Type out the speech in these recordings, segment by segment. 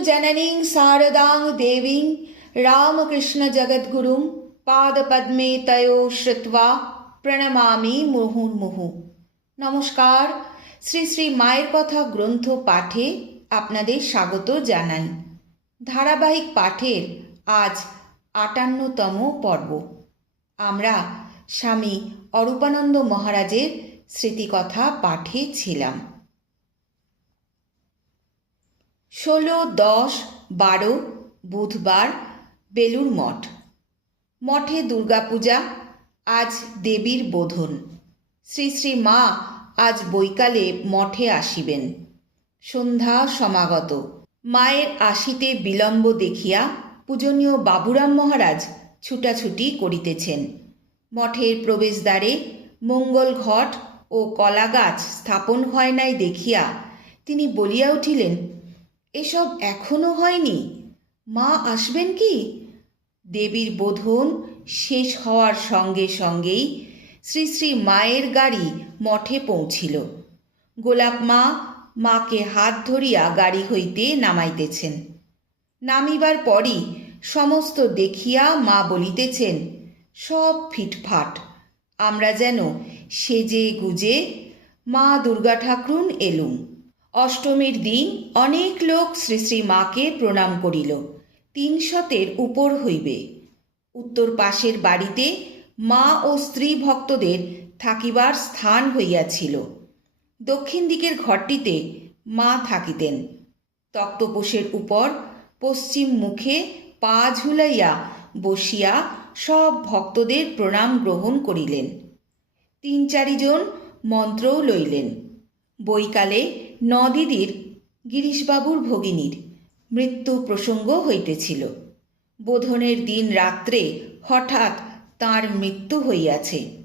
जननीं शारदां देवीं रामकृष्णजगद्गुरुं পাদপদ্মে তয়ো শ্রুত্বা প্রণমামি মুহুর্মুহু নমস্কার শ্রী শ্রী মায়ের কথা গ্রন্থ পাঠে আপনাদের স্বাগত জানাই ধারাবাহিক পাঠের আজ আটান্নতম পর্ব আমরা স্বামী অরূপানন্দ মহারাজের স্মৃতিকথা পাঠে ছিলাম ষোলো, দশ, বারো, বুধবার বেলুর মঠ। মঠে দুর্গাপূজা, আজ দেবীর বোধন। শ্রী শ্রী মা আজ বৈকালে মঠে আসিবেন। সন্ধ্যা সমাগত। মায়ের আসিতে বিলম্ব দেখিয়া পূজনীয় বাবুরাম মহারাজ ছুটাছুটি করিতেছেন। মঠের প্রবেশদ্বারে মঙ্গল ঘট ও কলাগাছ স্থাপন হয় নাই দেখিয়া তিনি বলিয়া উঠিলেন এসব এখনও হয়নি। মা আসবেন কি? দেবীর বোধন শেষ হওয়ার সঙ্গে সঙ্গেই শ্রী শ্রী মায়ের গাড়ি মঠে পৌঁছিল। গোলাপ মা মাকে হাত ধরিয়া গাড়ি হইতে নামাইতেছেন। নামিবার পরই সমস্ত দেখিয়া মা বলিতেছেন, সব ফিটফাট। আমরা যেন সেজে গুজে মা দুর্গা ঠাকুরুন এলুম। অষ্টমীর দিন অনেক লোক শ্রী শ্রী মাকে প্রণাম করিল। তিনশতের উপর হইবে। উত্তর পাশের বাড়িতে মা ও স্ত্রী ভক্তদের থাকিবার স্থান হইয়াছিল। দক্ষিণ দিকের ঘরটিতে মা থাকিতেন। তক্তপোষের উপর পশ্চিম মুখে পা ঝুলাইয়া বসিয়া সব ভক্তদের প্রণাম গ্রহণ করিলেন। তিন চারিজন মন্ত্রও লইলেন। বৈকালে নদিদির গিরিশবাবুর ভগিনীর মৃত্যু প্রসঙ্গ হইতেছিল। বোধনের দিন রাত্রে হঠাৎ তার মৃত্যু হইয়াছে।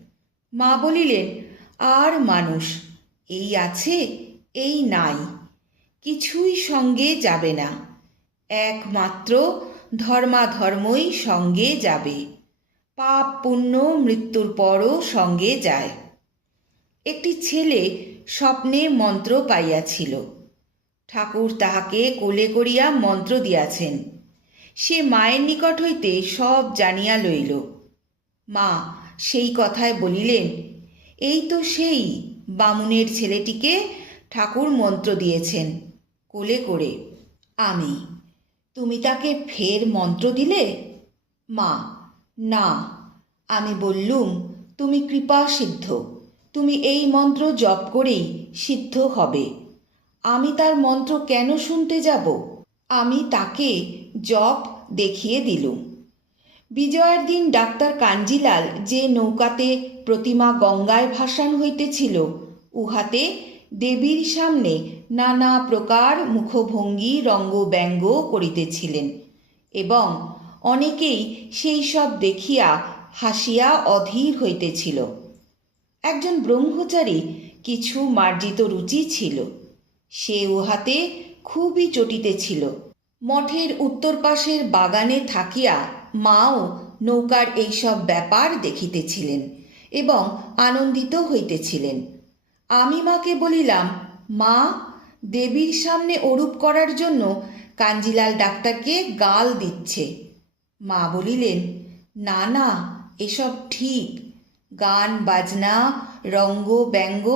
মা বলিলেন, আর মানুষ, এই আছে, এই নাই, কিছুই সঙ্গে যাবে না। একমাত্র ধর্মাধর্মই সঙ্গে যাবে। পাপ পুণ্য মৃত্যুর পরও সঙ্গে যায়। একটি ছেলে স্বপ্নে মন্ত্র পাইয়াছিল। ঠাকুর তাহাকে কোলে করিয়া মন্ত্র দিয়াছেন। সে মায়ের নিকট হইতে সব জানিয়া লইল। মা সেই কথায় বলিলেন, এই তো সেই বামুনের ছেলেটিকে ঠাকুর মন্ত্র দিয়েছেন কোলে করে। আমি, তুমি তাকে ফের মন্ত্র দিলে? মা, না, আমি বললুম, তুমি কৃপা সিদ্ধ তুমি এই মন্ত্র জপ করেই সিদ্ধ হবে। আমি তার মন্ত্র কেন শুনতে যাব? আমি তাকে জপ দেখিয়ে দিলুম। বিজয়ের দিন ডাক্তার কাঞ্জিলাল যে নৌকাতে প্রতিমা গঙ্গায় ভাসান হইতেছিল, উহাতে দেবীর সামনে নানা প্রকার মুখভঙ্গি রঙ্গ ব্যঙ্গ করিতেছিলেন এবং অনেকেই সেই সব দেখিয়া হাসিয়া অধীর হইতেছিল। একজন ব্রহ্মচারী কিছু মার্জিত রুচি ছিল। সে উহাতে খুবই চটিতেছিল মঠের উত্তর পাশের বাগানে থাকিয়া মাও নৌকার এইসব ব্যাপার দেখিতেছিলেন এবং আনন্দিত হইতেছিলেন। আমি মাকে বলিলাম, মা, দেবীর সামনে ওরূপ করার জন্য কাঞ্জিলাল ডাক্তারকে গাল দিচ্ছে। মা বলিলেন, না না, এসব ঠিক গান, বাজনা, রঙ্গ, ব্যঙ্গ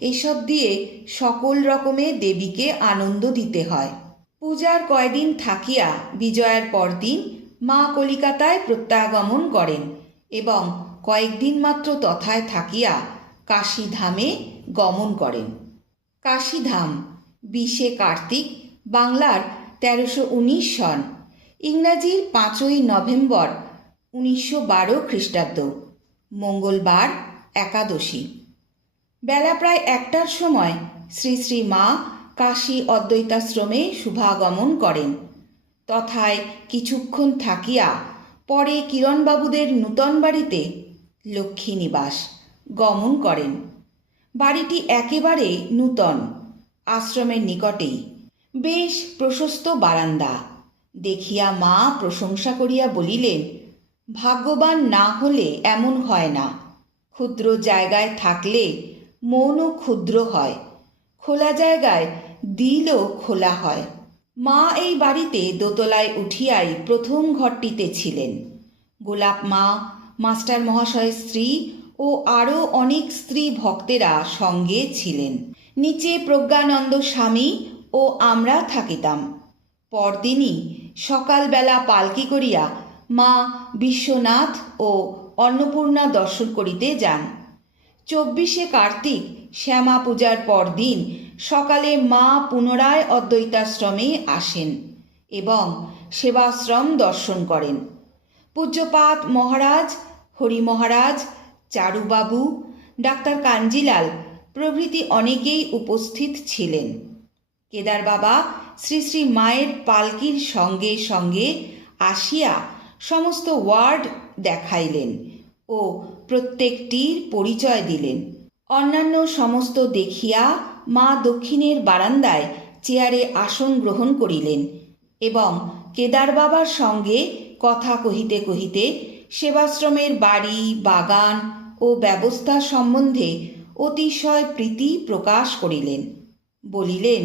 এসব দিয়ে সকল রকমের দেবীকে আনন্দ দিতে হয়। পূজার কয়দিন থাকিয়া বিজয়ার পরদিন মা কলিকাতায় প্রত্যাগমন করেন এবং কয়েকদিন মাত্র তথায় থাকিয়া কাশীধামে গমন করেন। কাশীধাম, বিশে কার্তিক, বাংলার তেরোশো উনিশ সন, ইংরাজির পাঁচই নভেম্বর উনিশশো বারো খ্রিস্টাব্দ। মঙ্গলবার, একাদশী। বেলা প্রায় একটার সময় শ্রী শ্রী মা কাশী অদ্বৈতাশ্রমে শুভাগমন করেন। তথায় কিছুক্ষণ থাকিয়া পরে কিরণবাবুদের নূতন বাড়িতে লক্ষ্মী নিবাস গমন করেন। বাড়িটি একেবারে নূতন, আশ্রমের নিকটেই, বেশ প্রশস্ত বারান্দা। দেখিয়া মা প্রশংসা করিয়া বলিলেন ভাগ্যবান না হলে এমন হয় না। ক্ষুদ্র জায়গায় থাকলে মনও ক্ষুদ্র হয়। খোলা জায়গায় দিলও খোলা হয়। মা এই বাড়িতে দোতলায় উঠিয়াই প্রথম ঘরটিতে ছিলেন। গোলাপ মা, মাস্টার মহাশয়ের স্ত্রী ও আরও অনেক স্ত্রী ভক্তেরা সঙ্গে ছিলেন। নিচে প্রজ্ঞানন্দ স্বামী ও আমরা থাকিতাম। পরদিনই সকালবেলা পালকি করিয়া মা বিশ্বনাথ ও অন্নপূর্ণা দর্শন করিতে যান। চব্বিশে কার্তিক শ্যামা পূজার পরদিন সকালে মা পুনরায় অদ্বৈতাশ্রমে আসেন এবং সেবাশ্রম দর্শন করেন। পূজ্যপাত মহারাজ, হরি মহারাজ, চারুবাবু, ডাক্তার কাঞ্জিলাল প্রভৃতি অনেকেই উপস্থিত ছিলেন। কেদার বাবা শ্রী শ্রী মায়ের পালকির সঙ্গে সঙ্গে আসিয়া সমস্ত ওয়ার্ড দেখাইলেন ও প্রত্যেকটির পরিচয় দিলেন। অন্যান্য সমস্ত দেখিয়া মা দক্ষিণের বারান্দায় চেয়ারে আসন গ্রহণ করিলেন এবং কেদার বাবার সঙ্গে কথা কহিতে কহিতে সেবাশ্রমের বাড়ি, বাগান ও ব্যবস্থা সম্বন্ধে অতিশয় প্রীতি প্রকাশ করিলেন। বলিলেন,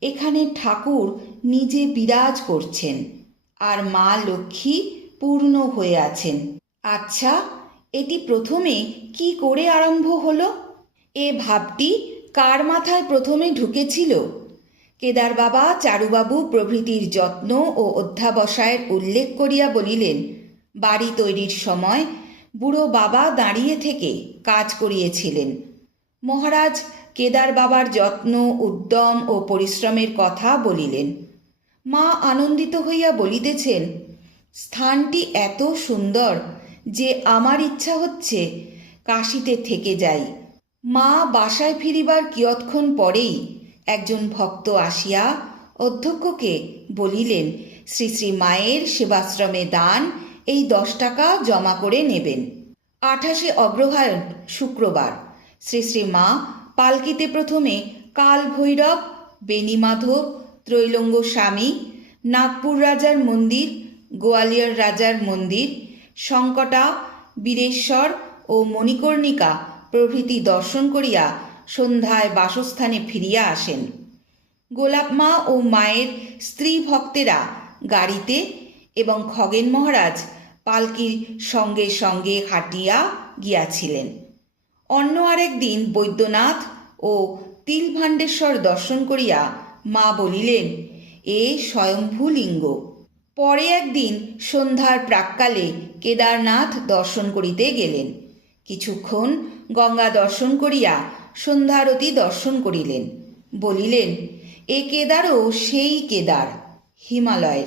এখানে ঠাকুর নিজে বিরাজ করছেন, আর মা লক্ষ্মী পূর্ণ হয়ে আছেন। আচ্ছা এটি প্রথমে কি করে আরম্ভ হলো? এ ভাবটি কার মাথায় প্রথমে ঢুকেছিল? কেদার বাবা চারুবাবু প্রভৃতির যত্ন ও অধ্যাবসায়ের উল্লেখ করিয়া বলিলেন, বাড়ি তৈরির সময় বুড়ো বাবা দাঁড়িয়ে থেকে কাজ করিয়েছিলেন। মহারাজ কেদার বাবার যত্ন, উদ্যম ও পরিশ্রমের কথা বলিলেন। মা আনন্দিত হইয়া বলিতেছেন স্থানটি এত সুন্দর যে আমার ইচ্ছা হচ্ছে কাশিতে থেকে যাই। মা বাসায় ফিরিবার কিয়ৎক্ষণ পরেই একজন ভক্ত আসিয়া অধ্যক্ষকে বলিলেন, শ্রী শ্রী মায়ের সেবাশ্রমে দান, এই দশ টাকা জমা করে নেবেন। আঠাশে অগ্রহায়ণ, শুক্রবার। শ্রী শ্রী মা পালকিতে প্রথমে কাল ভৈরব বেণীমাধব ত্রৈলঙ্গ স্বামী নাগপুর রাজার মন্দির গোয়ালিয়র রাজার মন্দির শঙ্কটা বীরেশ্বর ও মণিকর্ণিকা প্রভৃতি দর্শন করিয়া সন্ধ্যায় বাসস্থানে ফিরিয়া আসেন। গোলাপ মা ও মায়ের স্ত্রী ভক্তেরা গাড়িতে এবং খগেন মহারাজ পালকির সঙ্গে সঙ্গে হাঁটিয়া গিয়াছিলেন। অন্য আরেক দিন বৈদ্যনাথ ও তিলভাণ্ডেশ্বর দর্শন করিয়া মা বলিলেন, এ স্বয়ম্ভু লিঙ্গ পরে একদিন সন্ধ্যার প্রাক্কালে কেদারনাথ দর্শন করিতে গেলেন। কিছুক্ষণ গঙ্গা দর্শন করিয়া সন্ধ্যারতি দর্শন করিলেন। বলিলেন, এ কেদারও সেই কেদার, হিমালয়ের।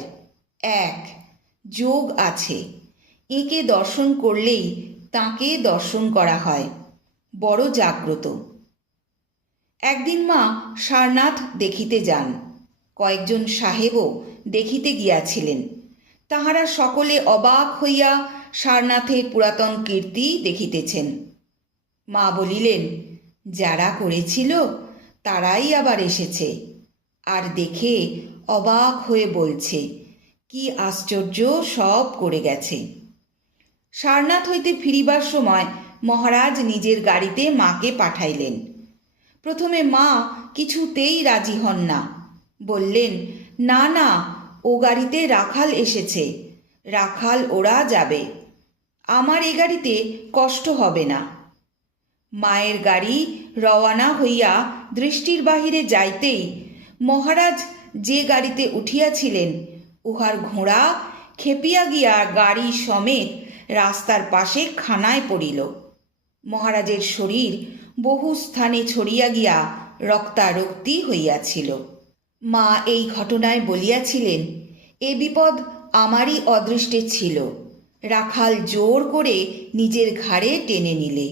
এক, যোগ আছে। একে দর্শন করলেই তাকে দর্শন করা হয়। বড় জাগ্রত। একদিন মা সারনাথ দেখিতে যান। কয়েকজন সাহেবও দেখিতে গিয়াছিলেন। তাহারা সকলে অবাক হইয়া সারনাথের পুরাতন কীর্তি দেখিতেছেন। মা বলিলেন, যারা করেছিল, তারাই আবার এসেছে। আর দেখে অবাক হয়ে বলছে, কি আশ্চর্য, সব করে গেছে। সারনাথ হইতে ফিরিবার সময় মহারাজ নিজের গাড়িতে মাকে পাঠাইলেন। প্রথমে মা কিছুতেই রাজি হন না। বললেন, না না ও গাড়িতে রাখাল এসেছে। রাখাল, ওরা যাবে। আমার এ গাড়িতে কষ্ট হবে না। মায়ের গাড়ি রওয়ানা হইয়া দৃষ্টির বাহিরে যাইতেই মহারাজ যে গাড়িতে উঠিয়াছিলেন, উহার ঘোড়া খেপিয়া গিয়া গাড়ি সমেত রাস্তার পাশে খানায় পড়িল। মহারাজের শরীর বহু স্থানে ছড়িয়া গিয়া রক্তারক্তি হইয়াছিল। মা এই ঘটনায় বলিয়াছিলেন, এ বিপদ আমারই অদৃষ্টে ছিল রাখাল জোর করে নিজের ঘাড়ে টেনে নিলে।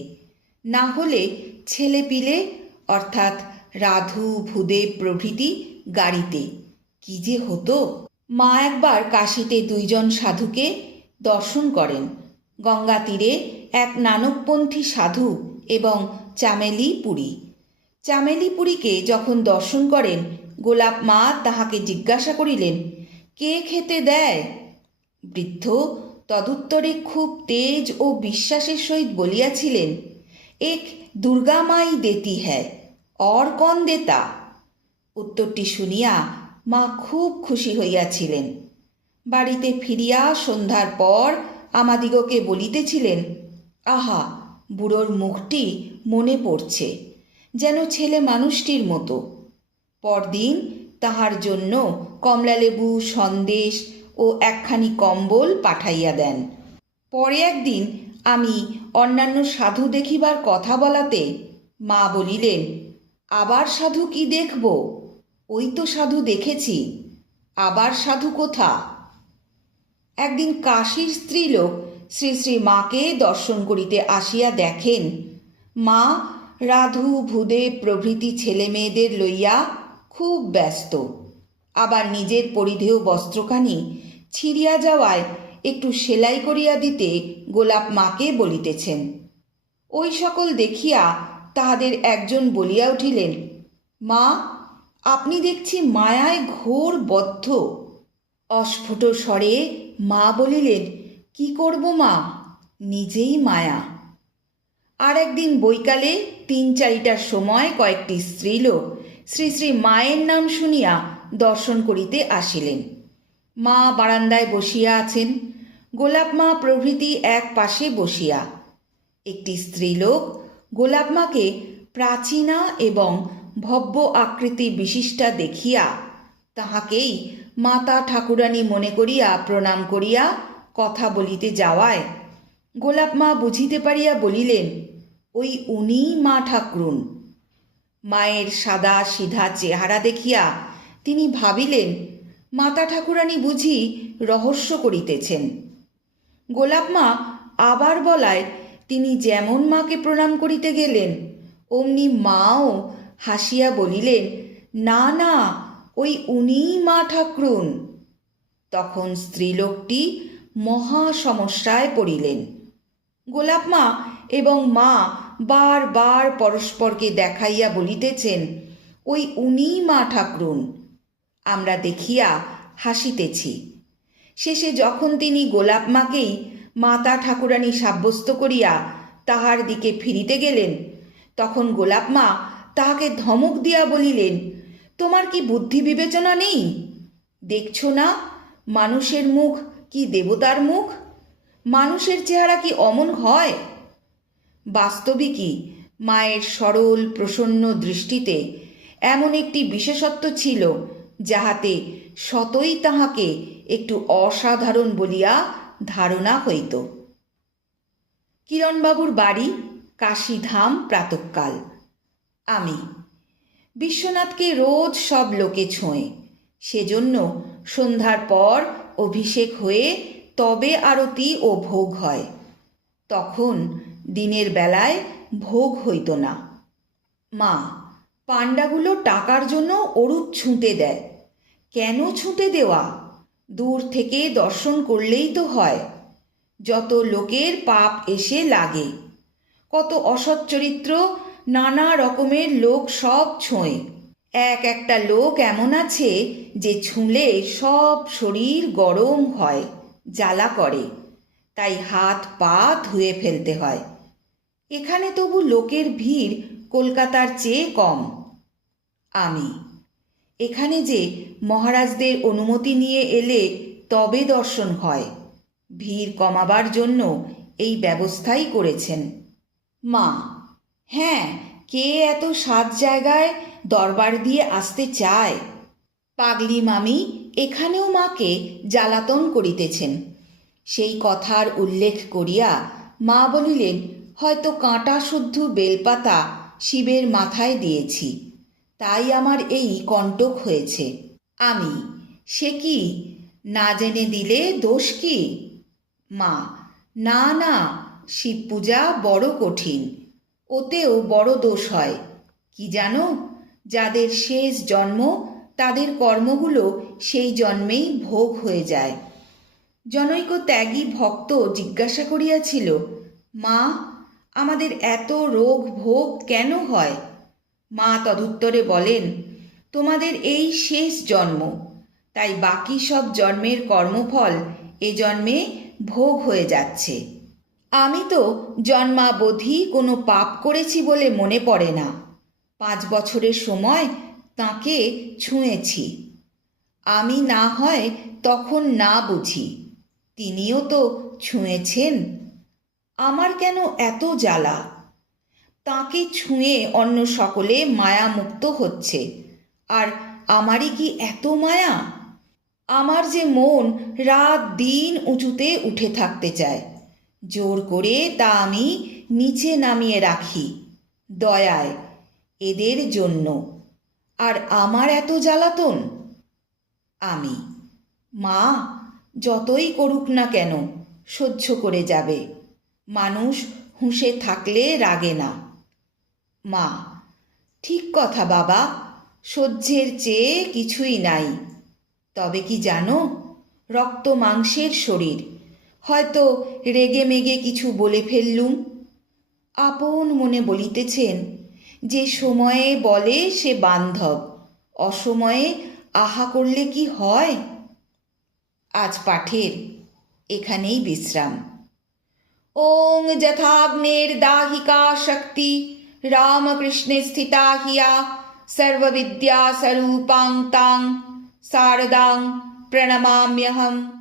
না হলে ছেলে পিলে, অর্থাৎ রাধু, ভূদেব প্রভৃতি গাড়িতে। কি যে হতো? মা একবার কাশিতে দুইজন সাধুকে দর্শন করেন। গঙ্গা তীরে এক নানকপন্থী সাধু এবং চামেলি পুরী চামেলি পুরীকে যখন দর্শন করেন গোলাপ মা তাহাকে জিজ্ঞাসা করিলেন, কে খেতে দেয়? বৃদ্ধ তদুত্তরে খুব তেজ ও বিশ্বাসের সহিত বলিয়াছিলেন, এক দুর্গা মাই দেতি হ্যায়, অর কন দেতা? উত্তরটি শুনিয়া মা খুব খুশি হইয়াছিলেন। বাড়িতে ফিরিয়া সন্ধ্যার পর আমাদিগকে বলিতেছিলেন, আহা, বুড়োর মুখটি মনে পড়ছে, যেন ছেলে মানুষটির মতো। পরদিন তাহার জন্য কমলালেবু, সন্দেশ ও একখানি কম্বল পাঠাইয়া দেন। পরে একদিন আমি অন্যান্য সাধু দেখিবার কথা বলাতে মা বলিলেন, আবার সাধু কি দেখব? ওই তো সাধু দেখেছি। আবার সাধু কোথা? একদিন কাশীর স্ত্রীলোক শ্রী শ্রী মাকে দর্শন করিতে আসিয়া দেখেন, মা, রাধু, ভূদেব প্রভৃতি ছেলে মেয়েদের লইয়া খুব ব্যস্ত। আবার নিজের পরিধেয় বস্ত্রখানি ছিঁড়িয়া যাওয়ায় একটু সেলাই করিয়া দিতে গোলাপ মাকে বলিতেছেন। ওই সকল দেখিয়া তাহাদের একজন বলিয়া উঠিলেন, মা, আপনি দেখছি মায়ায় ঘোর বদ্ধ। অস্ফুট স্বরে মা বলিলেন, কি করব মা? নিজেই মায়া। আর একদিন বৈকালে তিন চারিটার সময় কয়েকটি স্ত্রীলোক শ্রী শ্রী মায়ের নাম শুনিয়া দর্শন করিতে আসিলেন। মা বারান্দায় বসিয়া আছেন। গোলাপ মা প্রভৃতি এক পাশে বসিয়া। একটি স্ত্রীলোক গোলাপ মাকে প্রাচীনা এবং ভব্য আকৃতি বিশিষ্টা দেখিয়া তাহাকেই মাতা ঠাকুরানী মনে করিয়া প্রণাম করিয়া কথা বলিতে যাওয়ায় গোলাপ মা বুঝিতে পারিয়া বলিলেন, ওই উনিই মা ঠাকুরুন। মায়ের সাদা সিধা চেহারা দেখিয়া তিনি ভাবিলেন, মাতা ঠাকুরানী বুঝি রহস্য করিতেছেন। গোলাপ মা আবার বলায়, তিনি যেমন মাকে প্রণাম করিতে গেলেন, অমনি মাও হাসিয়া বলিলেন, না না, ওই উনিই মা ঠাকরুন। তখন স্ত্রীলোকটি মহা সমস্যায় পড়িলেন। গোলাপ মা এবং মা বারবার পরস্পরকে দেখাইয়া বলিতেছেন, ওই উনিই মা ঠাকরুন। আমরা দেখিয়া হাসিতেছি। শেষে যখন তিনি গোলাপ মাকেই মাতা ঠাকুরানী সাব্যস্ত করিয়া তাহার দিকে ফিরিতে গেলেন, তখন গোলাপ মা তাহাকে ধমক দিয়া বলিলেন, তোমার কি বুদ্ধি বিবেচনা নেই? দেখছ না, মানুষের মুখ কি দেবতার মুখ? মানুষের চেহারা কি অমন হয়? বাস্তবিকই মায়ের সরল, প্রসন্ন দৃষ্টিতে এমন একটি বিশেষত্ব ছিল যাহাতে শতই তাহাকে একটু অসাধারণ বলিয়া ধারণা হইত। কিরণবাবুর বাড়ি কাশীধাম প্রাতকাল। আমি, বিশ্বনাথকে রোজ সব লোকে ছোঁয়, সেজন্য সন্ধ্যার পর অভিষেক হয়ে তবে আরতি ও ভোগ হয়। তখন দিনের বেলায় ভোগ হইত না। মা, পাণ্ডাগুলো টাকার জন্য অরূপ ছুঁতে দেয়। কেন ছুঁতে দেওয়া? দূর থেকে দর্শন করলেই তো হয়। যত লোকের পাপ এসে লাগে, কত অসৎ চরিত্র নানা রকমের লোক সব ছোঁয়। এক একটা লোক এমন আছে যে ছুঁলে সব শরীর গরম হয়, জ্বালা করে। তাই হাত পা ধুয়ে ফেলতে হয়। এখানে তবু লোকের ভিড় কলকাতার চেয়ে কম। আমি। এখানে যে মহারাজদের অনুমতি নিয়ে এলে তবে দর্শন হয়। ভিড় কমাবার জন্য এই ব্যবস্থাই করেছেন। মা হ্যাঁ কে এত সাত জায়গায় দরবার দিয়ে আসতে চায়? পাগলি মামি এখানেও মাকে জ্বালাতন করিতেছেন। সেই কথার উল্লেখ করিয়া মা বলিলেন হয়তো কাঁটা শুদ্ধ বেলপাতা শিবের মাথায় দিয়েছি। তাই আমার এই কণ্টক হয়েছে। আমি, সে কি? না জেনে দিলে দোষ কি? মা, না না, শিব পূজা বড় কঠিন। ওতেও বড় দোষ হয়। কি জানো? যাদের শেষ জন্ম, তাদের কর্মগুলো সেই জন্মেই ভোগ হয়ে যায়। জনৈক ত্যাগী ভক্ত জিজ্ঞাসা করিয়াছিল, মা আমাদের এত রোগ ভোগ কেন হয়? মা তদুত্তরে বলেন, তোমাদের এই শেষ জন্ম, তাই বাকি সব জন্মের কর্মফল এ জন্মে ভোগ হয়ে যাচ্ছে। আমি তো জন্মাবধি কোনো পাপ করেছি বলে মনে পড়ে না। পাঁচ বছরের সময় তাকে ছুঁয়েছি। আমি না হয় তখন না বুঝি। তিনিও তো ছুঁয়েছেন। আমার কেন এত জ্বালা? তাকে ছুঁয়ে অন্য সকলে মায়ামুক্ত হচ্ছে। আর আমারই কি এত মায়া? আমার যে মন রাত দিন উঁচুতে উঠে থাকতে চায়। জোর করে তা আমি নিচে নামিয়ে রাখি, দয়ায়, এদের জন্য। আর আমার এত জ্বালাতন? আমি, মা, যতই করুক না কেন, সহ্য করে যাবে। মানুষ হুঁশে থাকলে রাগে না। মা, ঠিক কথা বাবা, সহ্যের চেয়ে কিছুই নাই। তবে কি জানো, রক্ত মাংসের শরীর। হয়তো রেগে মেগে কিছু বলে ফেললুম। আপন মনে বলিতেছেন, যে সময়ে বলে সে বান্ধব, অসময়ে আহা করলে কি হয়? আজ পাঠের এখানেই বিশ্রাম। ओम जथाग्नेर्दाहिका शक्ति रामकृष्णे स्थिता हिया सर्वविद्यास्वरूपां तां शारदां प्रणमाम्यहम्।